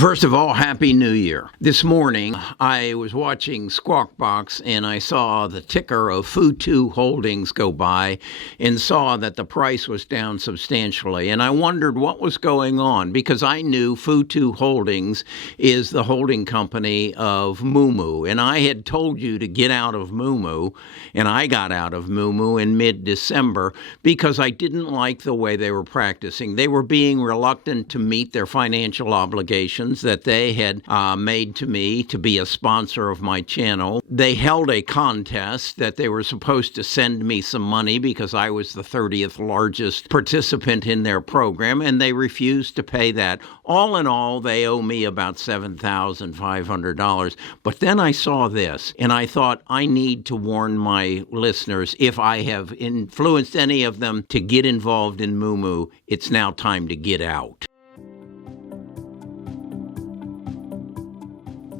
First of all, Happy New Year. This morning, I was watching Squawk Box and I saw the ticker of Futu Holdings go by and saw that the price was down substantially. And I wondered what was going on because I knew Futu Holdings is the holding company of moomoo. And I had told you to get out of moomoo, and I got out of moomoo in mid-December because I didn't like the way they were practicing. They were being reluctant to meet their financial obligations that they had made to me to be a sponsor of my channel. They held a contest that they were supposed to send me some money because I was the 30th largest participant in their program, and they refused to pay that. All in all, they owe me about $7,500. But then I saw this, and I thought I need to warn my listeners, if I have influenced any of them to get involved in moomoo, it's now time to get out.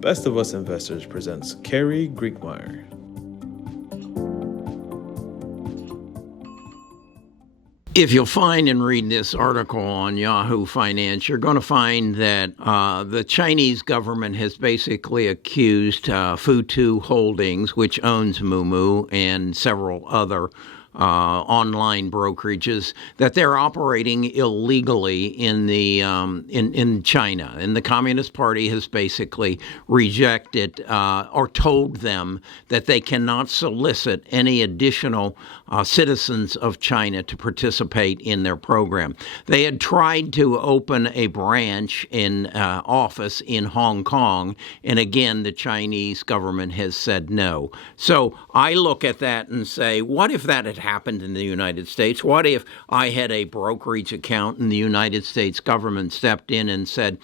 Best of Us Investors presents Carrie Griegmeyer. If you'll find and read this article on Yahoo Finance, you're going to find that the Chinese government has basically accused Futu Holdings, which owns moomoo, and several other online brokerages, that they're operating illegally in the in China, and the Communist Party has basically rejected or told them that they cannot solicit any additional citizens of China to participate in their program. They had tried to open a branch in office in Hong Kong, and again, the Chinese government has said no. So I look at that and say, what if that had happened in the United States? What if I had a brokerage account and the United States government stepped in and said,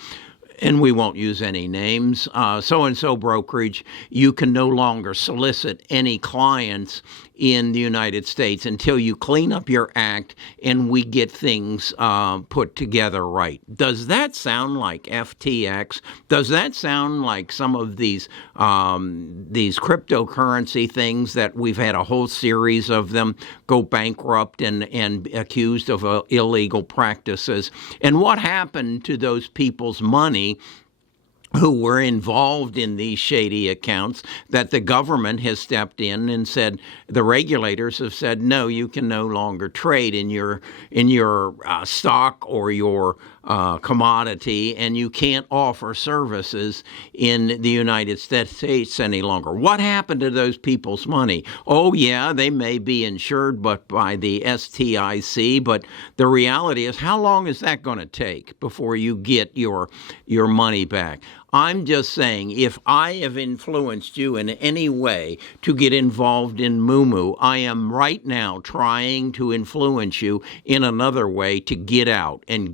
and we won't use any names, so-and-so brokerage, you can no longer solicit any clients in the United States until you clean up your act and we get things put together right. Does that sound like FTX? Does that sound like some of these cryptocurrency things that we've had a whole series of them go bankrupt and accused of illegal practices? And what happened to those people's money who were involved in these shady accounts that the government has stepped in and said, the regulators have said, no, you can no longer trade in your stock or your commodity, and you can't offer services in the United States any longer. What happened to those people's money? Oh, yeah, they may be insured but by the STIC, but the reality is, how long is that going to take before you get your money back? I'm just saying, if I have influenced you in any way to get involved in moomoo, I am right now trying to influence you in another way to get out and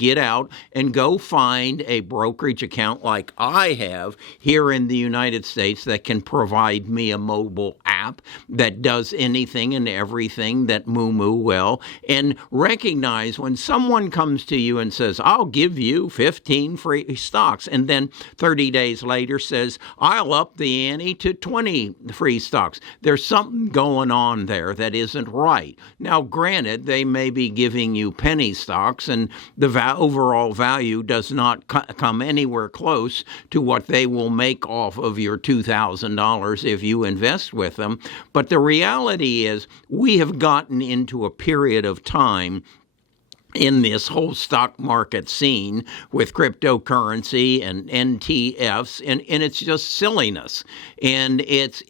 go find a brokerage account like I have here in the United States that can provide me a mobile app that does anything and everything that moomoo will, and recognize when someone comes to you and says, I'll give you 15 free stocks, and then 30 days later says, I'll up the ante to 20 free stocks. There's something going on there that isn't right. Now, granted, they may be giving you penny stocks, and the overall value does not come anywhere close to what they will make off of your $2,000 if you invest with them. But the reality is, we have gotten into a period of time in this whole stock market scene with cryptocurrency and NTFs, and it's just silliness. And it's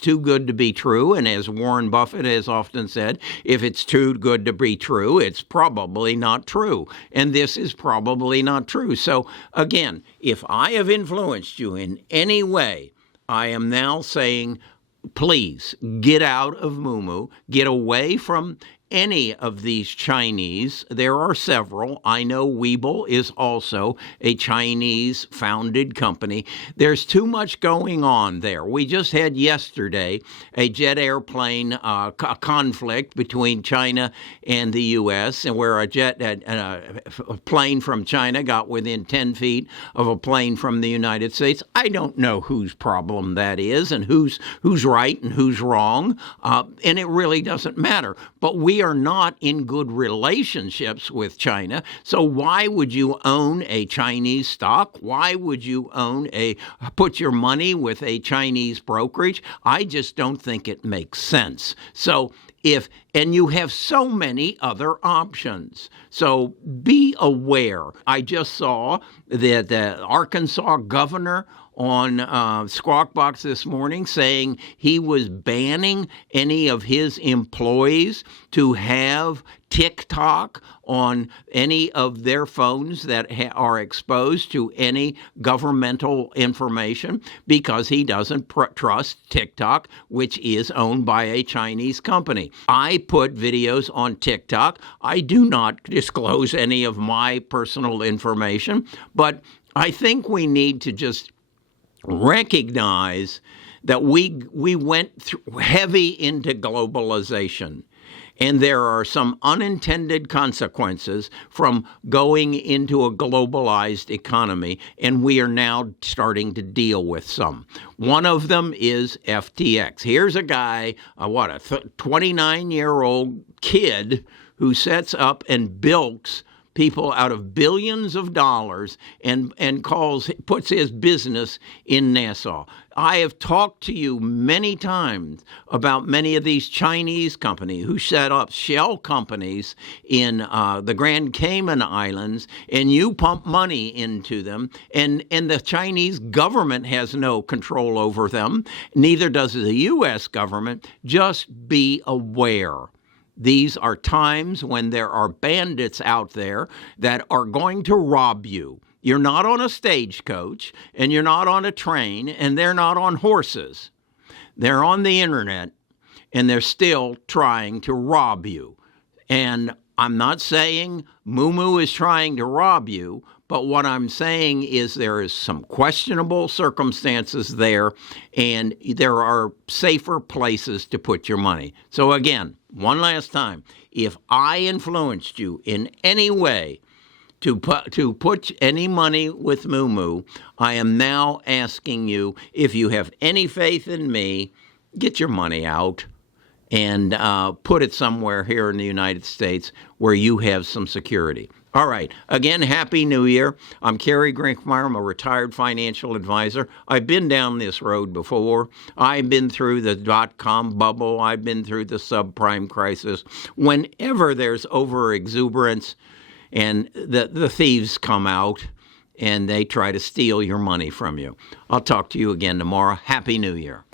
too good to be true. And as Warren Buffett has often said, if it's too good to be true, it's probably not true. And this is probably not true. So again, if I have influenced you in any way, I am now saying, please get out of moomoo, get away from any of these Chinese. There are several. I know Webull is also a Chinese-founded company. There's too much going on there. We just had yesterday a jet airplane conflict between China and the U.S., and where a plane from China got within 10 feet of a plane from the United States. I don't know whose problem that is and who's right and who's wrong, and it really doesn't matter. But we we are not in good relationships with China. So why would you own a Chinese stock? Why would you put your money with a Chinese brokerage? I just don't think it makes sense. So and you have so many other options. So be aware. I just saw that the Arkansas governor on Squawk Box this morning saying he was banning any of his employees to have TikTok on any of their phones that are exposed to any governmental information because he doesn't trust TikTok, which is owned by a Chinese company. I put videos on TikTok. I do not disclose any of my personal information, but I think we need to just recognize that we went heavy into globalization. And there are some unintended consequences from going into a globalized economy, and we are now starting to deal with some. One of them is FTX. Here's a guy, a 29-year-old kid who sets up and bilks people out of billions of dollars and puts his business in Nassau. I have talked to you many times about many of these Chinese companies who set up shell companies in the Grand Cayman Islands, and you pump money into them, and the Chinese government has no control over them. Neither does the U.S. government. Just be aware. These are times when there are bandits out there that are going to rob you. You're not on a stagecoach, and you're not on a train, and they're not on horses. They're on the internet, and they're still trying to rob you. And I'm not saying moomoo is trying to rob you, but what I'm saying is there is some questionable circumstances there, and there are safer places to put your money. So again, one last time, if I influenced you in any way to put any money with moomoo, I am now asking you, if you have any faith in me, get your money out and put it somewhere here in the United States where you have some security. All right. Again, Happy New Year. I'm Kerry Grinkmeyer. I'm a retired financial advisor. I've been down this road before. I've been through the dot-com bubble. I've been through the subprime crisis. Whenever there's overexuberance and the thieves come out and they try to steal your money from you. I'll talk to you again tomorrow. Happy New Year.